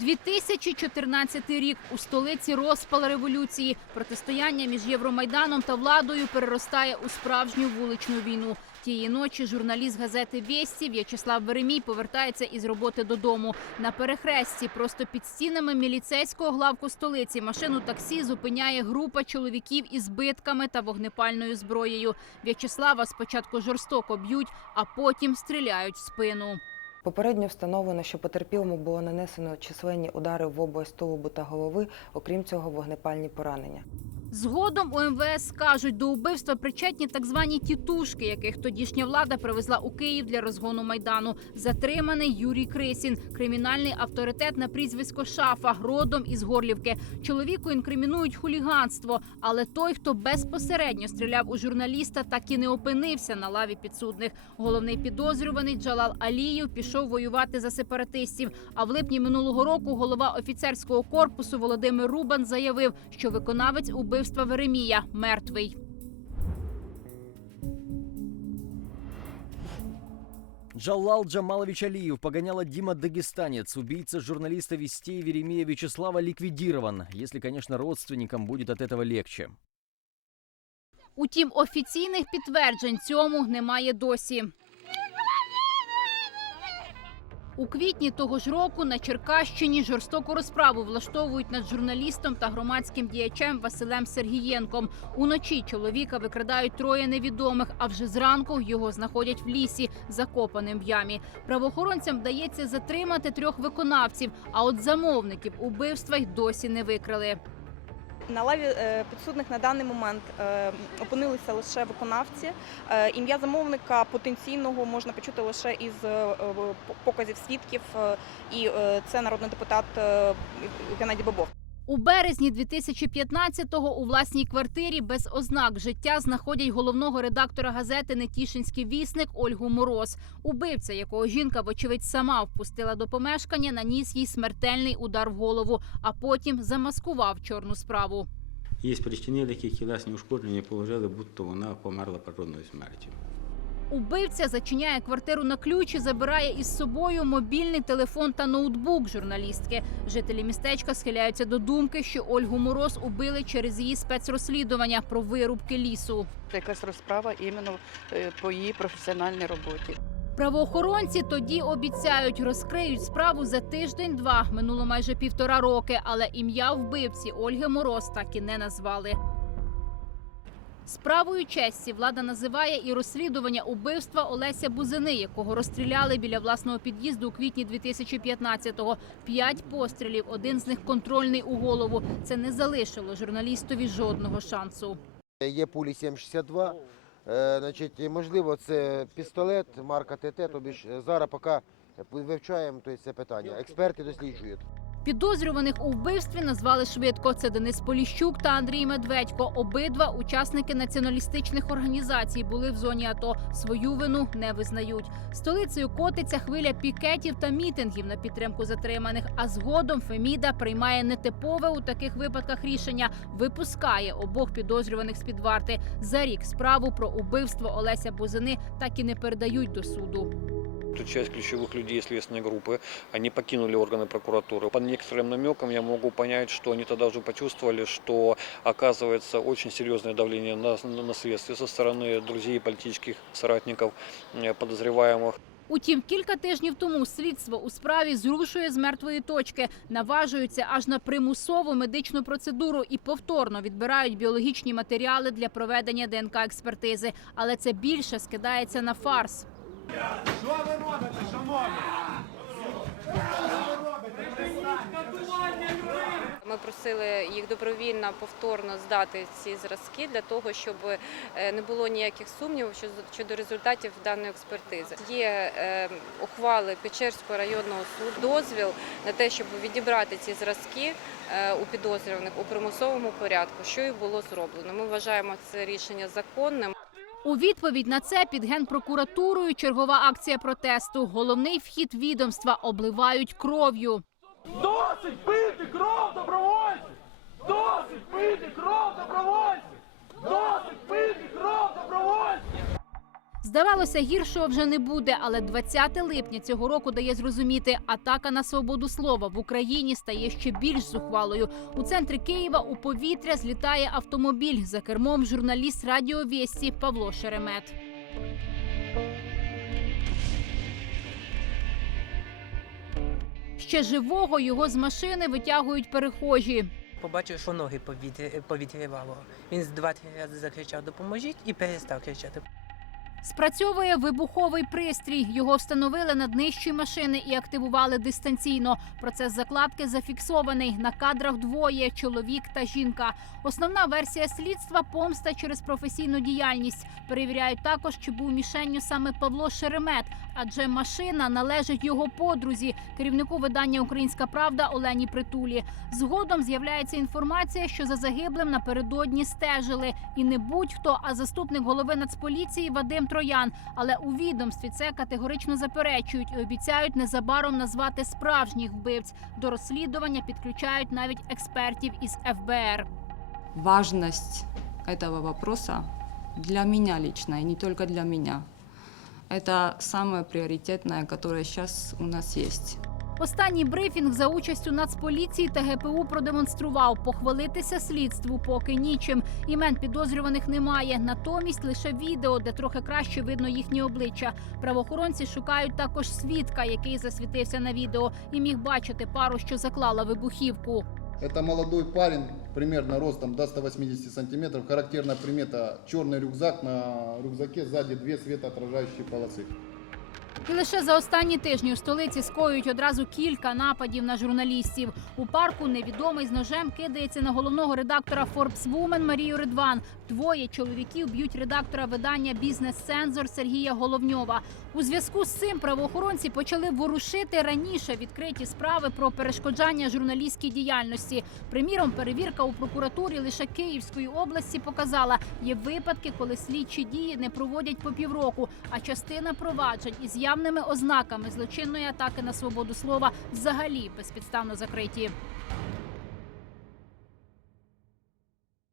2014 рік у столиці розпал революції. Протистояння між Євромайданом та владою переростає у справжню вуличну війну. Тієї ночі журналіст газети «Вєсті» В'ячеслав Веремій повертається із роботи додому. На перехресті, просто під стінами міліцейського главку столиці, машину таксі зупиняє група чоловіків із битками та вогнепальною зброєю. В'ячеслава спочатку жорстоко б'ють, а потім стріляють в спину. Попередньо встановлено, що потерпілому було нанесено численні удари в область тулубу та голови, окрім цього, вогнепальні поранення. Згодом у МВС скажуть, до убивства причетні так звані тітушки, яких тодішня влада привезла у Київ для розгону майдану. Затриманий Юрій Крисін, кримінальний авторитет на прізвисько Шафа, родом із Горлівки. Чоловіку інкримінують хуліганство, але той, хто безпосередньо стріляв у журналіста, так і не опинився на лаві підсудних. Головний підозрюваний Джалал Аліїв пішов воювати за сепаратистів. А в липні минулого року голова офіцерського корпусу Володимир Рубан заявив, що виконавець убивства Веремія мертвий. Джалал Джамалович Алиев, погоняла Дима Дагестанец, убийца журналиста Вестей Веремея Вячеслава ликвидирован, если, конечно, родственникам будет от этого легче. Утім, офіційних підтверджень цьому немає досі. У квітні того ж року на Черкащині жорстоку розправу влаштовують над журналістом та громадським діячем Василем Сергієнком. Уночі чоловіка викрадають троє невідомих, а вже зранку його знаходять в лісі, закопаним в ямі. Правоохоронцям вдається затримати трьох виконавців, а от замовників убивства й досі не викрили. На лаві е, підсудних на даний момент е, опинилися лише виконавці. Е, Ім'я замовника потенційного можна почути лише із показів свідків, і це народний депутат Геннадій Бобов. У березні 2015-го у власній квартирі без ознак життя знаходять головного редактора газети Нетішинський вісник Ольгу Мороз. Убивця, якого жінка, вочевидь, сама впустила до помешкання, наніс їй смертельний удар в голову, а потім замаскував чорну справу. Їй спричинили легкі тілесні ушкодження, положили, будто вона померла природною смертю. Убивця зачиняє квартиру на ключ і забирає із собою мобільний телефон та ноутбук журналістки. Жителі містечка схиляються до думки, що Ольгу Мороз убили через її спецрозслідування про вирубки лісу. Якась розправа іменно е, по її професіональній роботі. Правоохоронці тоді обіцяють, розкриють справу за тиждень-два. Минуло майже півтора роки, але ім'я вбивці Ольги Мороз так і не назвали. Справою честі влада називає і розслідування убивства Олеся Бузини, якого розстріляли біля власного під'їзду у квітні 2015-го. П'ять пострілів, один з них контрольний у голову. Це не залишило журналістові жодного шансу. Є пулі 7,62. Е, Значить, можливо, це пістолет марка ТТ. Тобі ж зараз поки вивчаємо це питання. Експерти досліджують. Підозрюваних у вбивстві назвали швидко. Це Денис Поліщук та Андрій Медведько. Обидва учасники націоналістичних організацій були в зоні АТО. Свою вину не визнають. Столицею котиться хвиля пікетів та мітингів на підтримку затриманих. А згодом Феміда приймає нетипове у таких випадках рішення. Випускає обох підозрюваних з під варти. За рік справу про убивство Олеся Бузини так і не передають до суду. Тут часть ключевых людей следственной группы, они покинули органы прокуратуры. По некоторым намекам я могу понять, что они тогда уже почувствовали, что оказывается очень серьезное давление на, на следствие со стороны друзей и политических соратников э, подозреваемых. Утім, кілька тижнів тому слідство у справі зрушує з мертвої точки, наважуються аж на примусову медичну процедуру і повторно відбирають біологічні матеріали для проведення ДНК експертизи. Але це більше скидається на фарс. Ми просили їх добровільно повторно здати ці зразки для того, щоб е, не було ніяких сумнівів щодо- щодо результатів даної експертизи. Є е, ухвали Печерського районного суду, дозвіл на те, щоб відібрати ці зразки е, у підозрюваних у примусовому порядку, що і було зроблено. Ми вважаємо це рішення законним. У відповідь на це під генпрокуратурою чергова акція протесту. Головний вхід відомства обливають кров'ю. Досить пити кров добровольців! Досить пити кров добровольців! Досить пити кров добровольців! Здавалося, гіршого вже не буде, але 20 липня цього року дає зрозуміти, атака на свободу слова в Україні стає ще більш зухвалою. У центрі Києва у повітря злітає автомобіль. За кермом журналіст Радіо Вєсті Павло Шеремет. Ще живого його з машини витягують перехожі. Побачив, що ноги повітря- повітрювало. Він з два рази закричав Допоможіть і перестав кричати. Спрацьовує вибуховий пристрій. Його встановили на днищі машини і активували дистанційно. Процес закладки зафіксований. На кадрах двоє чоловік та жінка. Основна версія слідства помста через професійну діяльність. Перевіряють також, чи був мішенню саме Павло Шеремет, адже машина належить його подрузі, керівнику видання Українська Правда Олені Притулі. Згодом з'являється інформація, що за загиблим напередодні стежили. І не будь-хто, а заступник голови Нацполіції Вадим Троян. Але у відомстві це категорично заперечують і обіцяють незабаром назвати справжніх вбивць. До розслідування підключають навіть експертів із ФБР. Важність цього вопроса для мене лично, і не тільки для мене. Это самое приоритетное, сейчас у нас есть. Останній брифінг за участю Нацполіції та ГПУ продемонстрував похвалитися слідству поки нічим. Імен підозрюваних немає. Натомість лише відео, де трохи краще видно їхні обличчя. Правоохоронці шукають також свідка, який засвітився на відео і міг бачити пару, що заклала вибухівку. Это молодой парень, примерно ростом до 180 сантиметров. Характерная примета черный рюкзак, на рюкзаке сзади две светоотражающие полосы. І лише за останні тижні у столиці скоюють одразу кілька нападів на журналістів. У парку невідомий з ножем кидається на головного редактора Forbes Woman Марію Редван. Двоє чоловіків б'ють редактора видання Бізнес-цензор Сергія Головньова. У зв'язку з цим правоохоронці почали ворушити раніше відкриті справи про перешкоджання журналістській діяльності. Приміром, перевірка у прокуратурі лише Київської області показала, є випадки, коли слідчі дії не проводять по півроку, а частина проваджень із явними ознаками злочинної атаки на свободу слова взагалі безпідставно закриті.